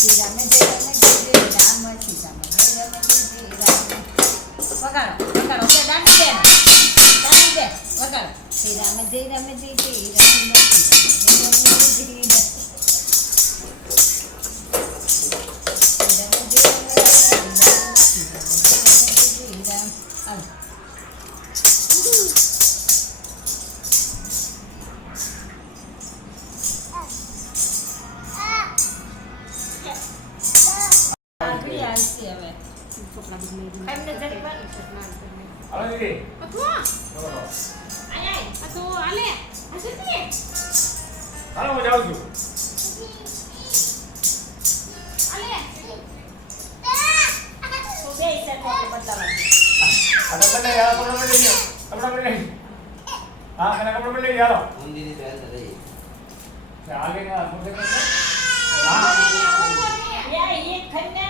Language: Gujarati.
શ્રી રામ જય રામ સીતા જય રામ વગાડો વગાડો કે દાટી દે વગાડો શ્રી રામ જય રામ હાલો હું જાઉં છું. કન્યા